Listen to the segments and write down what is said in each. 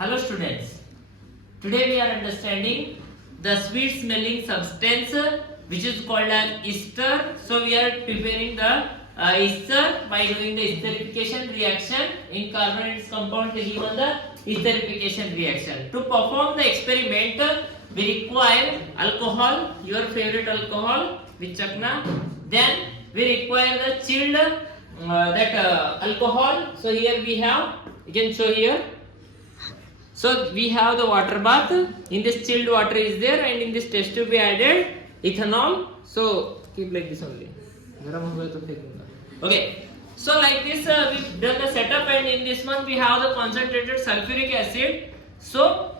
Hello students, today we are understanding the sweet smelling substance which is called as ester. So we are preparing the ester by doing the esterification reaction in carbonated compound given the esterification reaction. To perform the experiment we require alcohol, your favorite alcohol with chakna. Then we require the chilled alcohol. So here we have, you can show here. So we have the water bath. In this chilled water is there, and in this test tube we added ethanol. So keep like this only. Okay. So like this we've done the setup, and in this one we have the concentrated sulfuric acid. So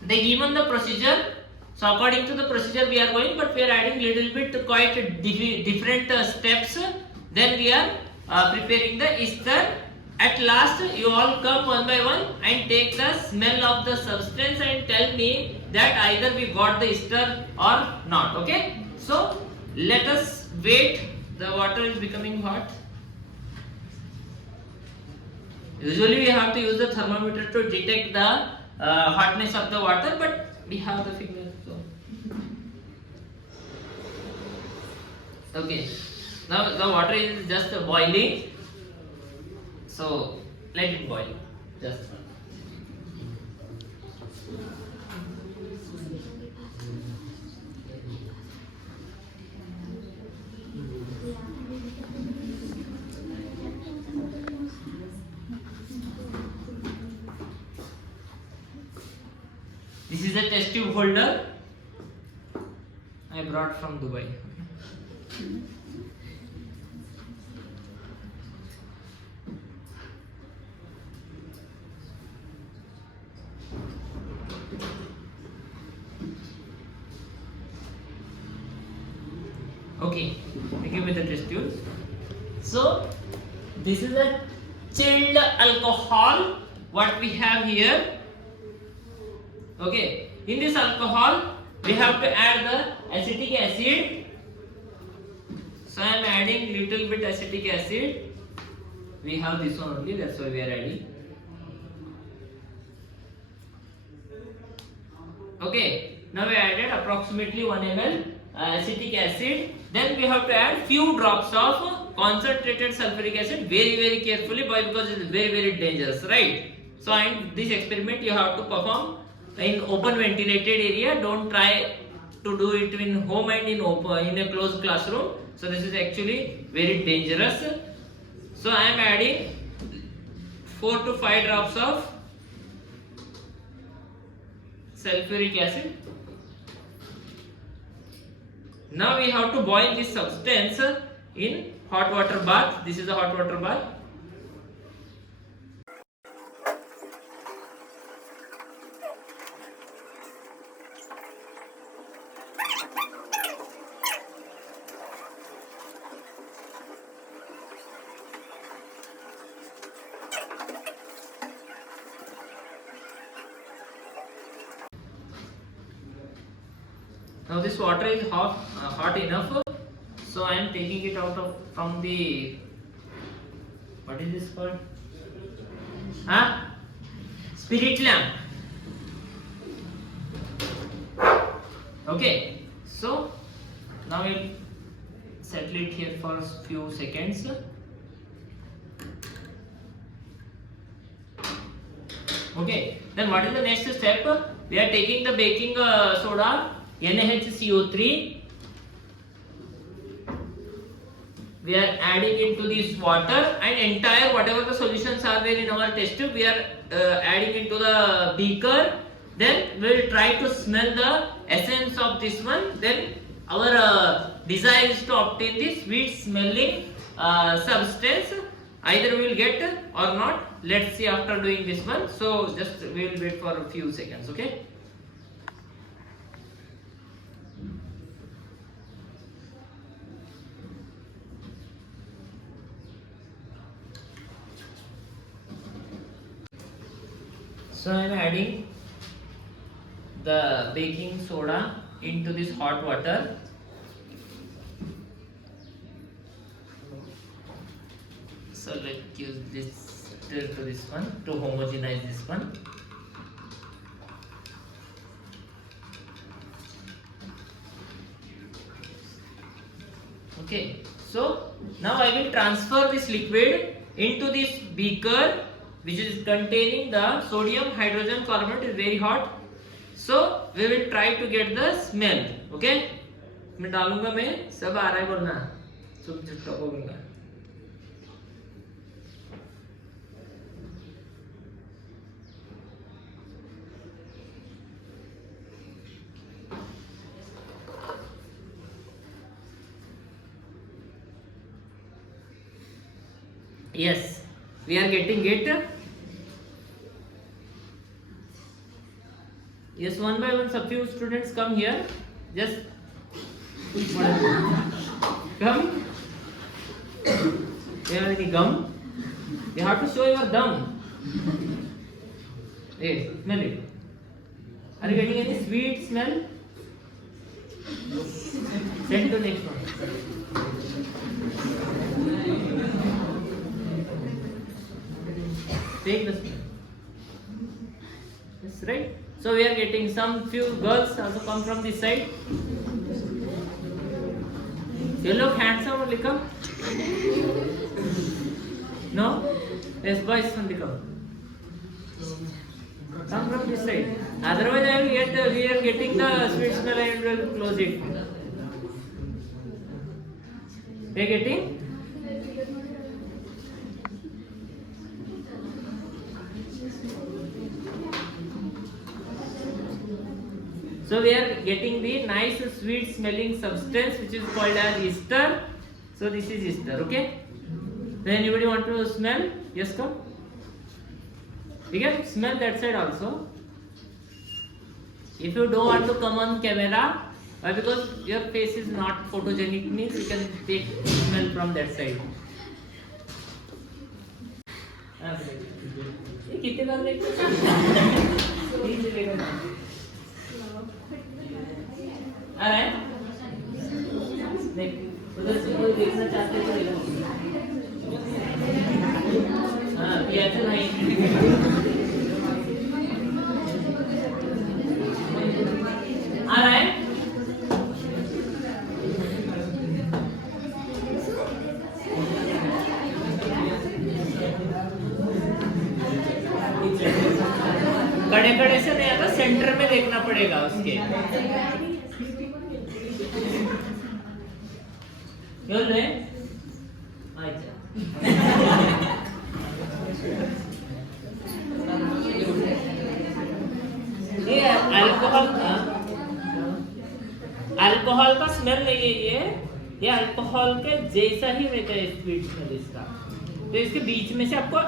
they given the procedure. So according to the procedure we are going, but we are adding little bit quite different steps. Then we are preparing the ester. At last you all come one by one and take the smell of the substance and tell me that either we got the ester or not. Okay, so let us wait. The water is becoming hot. Usually we have to use the thermometer to detect the hotness of the water, but we have the finger. So okay, now the water is just boiling. So let it boil. Just this is a test tube holder I brought from Dubai. Okay, give me the test tube. So this is a chilled alcohol what we have here. Okay, in this alcohol we have to add the acetic acid. So I am adding little bit acetic acid. We have this one only, that's why we are adding. Okay, now we added approximately 1 ml acetic acid. Then we have to add few drops of concentrated sulfuric acid. Very carefully, why? Because it is very dangerous, right? So in this experiment you have to perform in open ventilated area. Don't try to do it in home and in a closed classroom. So this is actually very dangerous. So I am adding 4 to 5 drops of sulfuric acid. Now we have to boil this substance in hot water bath. This is a hot water bath. Now this water is hot enough, so I am taking it out of from the, what is this called? Spirit lamp. Okay, so now we'll settle it here for a few seconds. Okay, then what is the next step? We are taking the baking soda, NaHCO3. We are adding into this water, and entire whatever the solutions are there in our test tube we are adding into the beaker. Then we will try to smell the essence of this one. Then our desire is to obtain the sweet smelling substance. Either we will get or not. Let's see after doing this one. So just we will wait for a few seconds. Okay. So I am adding the baking soda into this hot water. So let's use this stir to this one to homogenize this one. Okay, so now I will transfer this liquid into this beaker which is containing the sodium hydrogen carbonate. Is very hot, so we will try to get the smell. Okay, मैं डालूंगा, मैं सब आ रहा है बोलना, सब झुट्टा बोलूंगा. Yes, we are getting it. Yes, one by one, some few students come here. Just come. You have any gum? You have to show your gum. Yes, smell it. Are you getting any sweet smell? Send to next one. Take the smell. Yes, right? So we are getting some few girls also come from this side. You look handsome only, come. No? Yes, boys only come. Come from this side. Otherwise I will get we are getting the sweet smell and we will close it. We are getting? So we are getting the nice sweet smelling substance which is called as ester. So this is ester, okay? Then anybody want to smell? Yes, come. You can smell that side also. If you don't want to come on camera, why? Because your face is not photogenic, means you can take smell from that side. ये कितने बार देखते हैं? आ रहा है? देख, उधर से कोई देखना चाहते तो देखो। हाँ, ये ऐसे नहीं। आ रहा है? कड़े-कड़े से नहीं आता, सेंटर में देखना पड़ेगा उसके। क्यों ले? अच्छा। ये अल्कोहल का स्मेल नहीं है ये अल्कोहल के जैसा ही रहता है स्वीट स्मेल इसका। तो इसके बीच में से आपको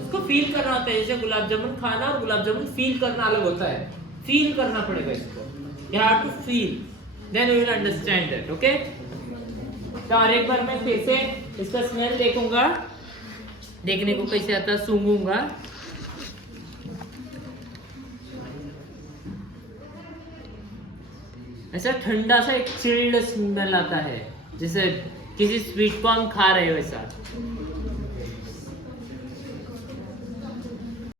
उसको फील करना होता है, जैसे गुलाब जामुन खाना और गुलाब जामुन फील करना अलग होता है, फील करना पड़ेगा इसको। You have to feel, then you will understand it, okay? तो और एक बार मैं फिर से इसका स्मेल देखूंगा, देखने को कैसे आता, सूंघूंगा। ऐसा ठंडा सा एक चिल्ड स्मेल आता है, जैसे किसी स्वीट को हम खा रहे हैं वैसा।